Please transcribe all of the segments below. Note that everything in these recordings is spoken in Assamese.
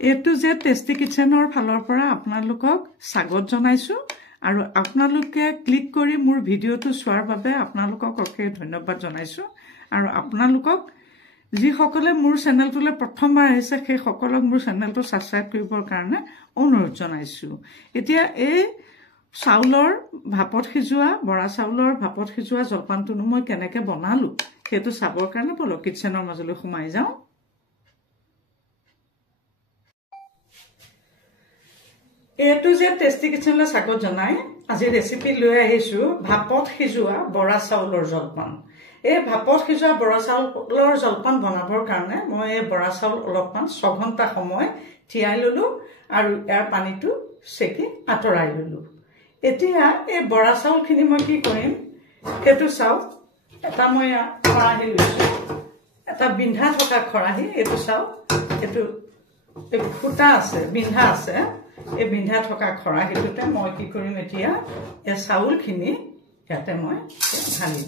A to Z টেষ্টি কিচেনৰ ফালৰ পৰা আপোনালোকক স্বাগত জনাইছো আৰু আপোনালোকে ক্লিক কৰি মোৰ ভিডিঅ'টো চোৱাৰ বাবে আপোনালোকক অশেষ ধন্যবাদ জনাইছো আৰু আপোনালোকক যিসকলে মোৰ চেনেলটোলৈ প্ৰথমবাৰ আহিছে সেই সকলক মোৰ চেনেলটো সাবস্ক্ৰাইব কৰিবৰ কাৰণে অনুৰোধ জনাইছো এতিয়া এই চাউলৰ ভাপত সিজোৱা বৰা চাউলৰ ভাপত সিজোৱা জলপানটো মই কেনেকৈ বনালো সেইটো চাবৰ কাৰণে বলক কিচেনৰ মাজলৈ সোমাই যাওঁ A to Z টেষ্টি কিচেনলৈ স্বাগত জনাই আজি ৰেচিপি লৈ আহিছো ভাপত সিজোৱা বৰা চাউলৰ জলপান এই ভাপত সিজোৱা বৰা চাউলৰ জলপান বনাবৰ কাৰণে মই এই বৰা চাউল অলপমান 6 ঘণ্টা সময় তিয়াই ললো আৰু ইয়াৰ পানীটো সেকি আঁতৰাই ললো এতিয়া এই বৰা চাউলখিনি মই কি কৰিম সেইটো চাও এটা মই খৰাহি লৈছো এটা বিন্ধা থকা খৰাহি এইটো চাও এইটো এক ফুটা আছে বিন্ধা আছে এই বিন্ধা থকা খৰাহিটোতে মই কি কৰিম এতিয়া এই চাউলখিনি ইয়াতে মই ঢালি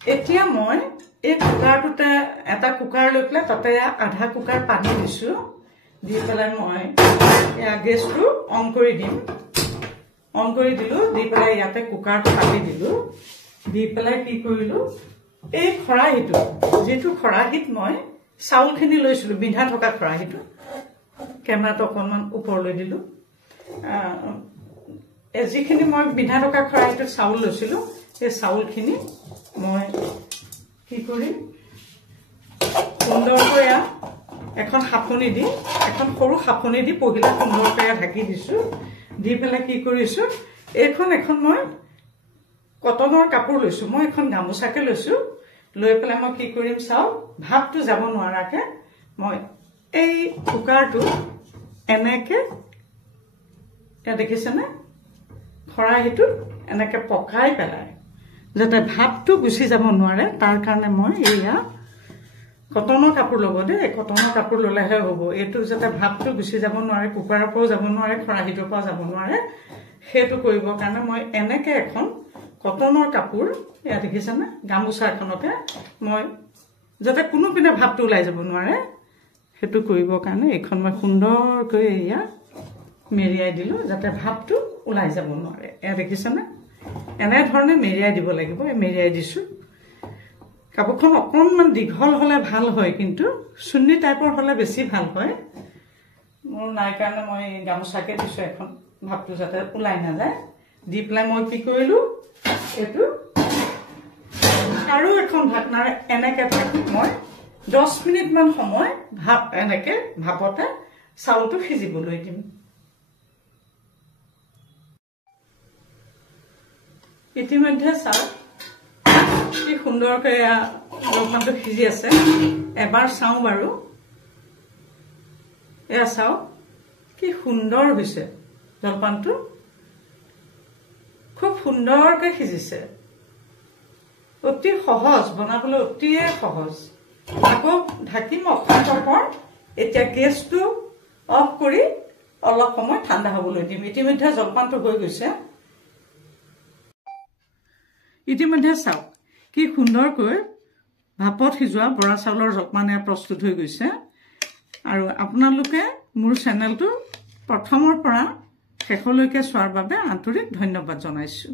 এতিয়া মই এই কুকাৰটোতে এটা কুকাৰ লৈ পেলাই তাতে আধা কুকাৰ পানী দিছো দি পেলাই মই গেছটো অন কৰি দিম অন কৰি দিলো দি পেলাই ইয়াতে কুকাৰটো পাতি দিলো দি পেলাই কি কৰিলো এই খৰাহিটো যেটো খৰাহিত মই চাউলখিনি লৈছিলো বিন্ধা থকা খৰাহিটো কেমেৰাটো অকনমান ওপৰলৈ দিলো যিখিনি মই বিন্ধা থকা খৰাহিটো চাউল লৈছিলো এই চাউলখিনি মই কি কৰিম সুন্দৰকৈ এখন খাপনি দি এখন সৰু খাপনি দি পহিলা সুন্দৰকৈ ঢাকি দিছো দি পেলাই কি কৰিছো এখন মই কটনৰ কাপোৰ লৈছো মই এখন গামোচাকে লৈছো লৈ পেলাই মই কি কৰিম চাও ভাপটো যাব নোৱাৰাকে মই এই কুকাৰটো এনেকে দেখিছেনে খৰাহিটো এনেকে পকাই পেলাই যাতে ভাপটো গুছি যাব নোৱাৰে তাৰ কাৰণে মই এয়া কটনৰ কাপোৰ ল'ব দে কটনৰ কাপোৰ ললেহে হ'ব এটো যাতে ভাপটো গুছি যাব নোৱাৰে কুকাৰৰ পৰা যাব নোৱাৰে খৰাহিটোৰ পৰা যাব নোৱাৰে হেতু কৰিব কাৰণে মই এনেকে এখন কটনৰ কাপোৰ এয়া দেখিছেনে গামোচা এখনতে মই যাতে কোনো পিনে ভাপটো ওলাই যাব নোৱাৰে হেতু কৰিব কাৰণে এখন মই সুন্দৰকৈ এয়া মেৰিয়াই দিলো যাতে ভাপটো ওলাই যাব নোৱাৰে এয়া দেখিছেনে এনে ধৰণে মেৰিয়াই দিব লাগিব মেৰিয়াই দিছো কাপোৰখন অকনমান দীঘল হলে ভাল হয় কিন্তু সুন্নি টাইপৰ হলে বেছি ভাল হয় মোৰ নাই কাৰণে মই গামোচাকে দিছো এখন ভাপটো যাতে ওলাই না যায় দি পেলাই মই কি কৰিলো এটো আৰু এখন ঢাকনাৰে এনেকে থাকি মই 10 মিনিট মান সময় ভাপ এনেকে ভাপতে চাউলটো সিজিবলৈ দিম ইতিমধ্যে চাও কি সুন্দৰকৈ জলপানটো সিজি আছে এবাৰ চাও বাৰু এয়া চাও কি সুন্দৰ হৈছে জলপানটো খুব সুন্দৰকৈ সিজিছে অতি সহজ বনাবলৈ অতিয়ে সহজ আকৌ ঢাকিম অকণমান এতিয়া গেছটো অফ কৰি অলপ সময় ঠাণ্ডা হ'বলৈ দিম ইতিমধ্যে জলপানটো হৈ গৈছে ইতিমধ্যে চাওক কি সুন্দৰকৈ ভাপত সিজোৱা বৰা চাউলৰ জলপান প্ৰস্তুত হৈ গৈছে আৰু আপোনালোকে মোৰ চেনেলটো প্ৰথমৰ পৰা শেষলৈকে চোৱাৰ বাবে আন্তৰিক ধন্যবাদ জনাইছো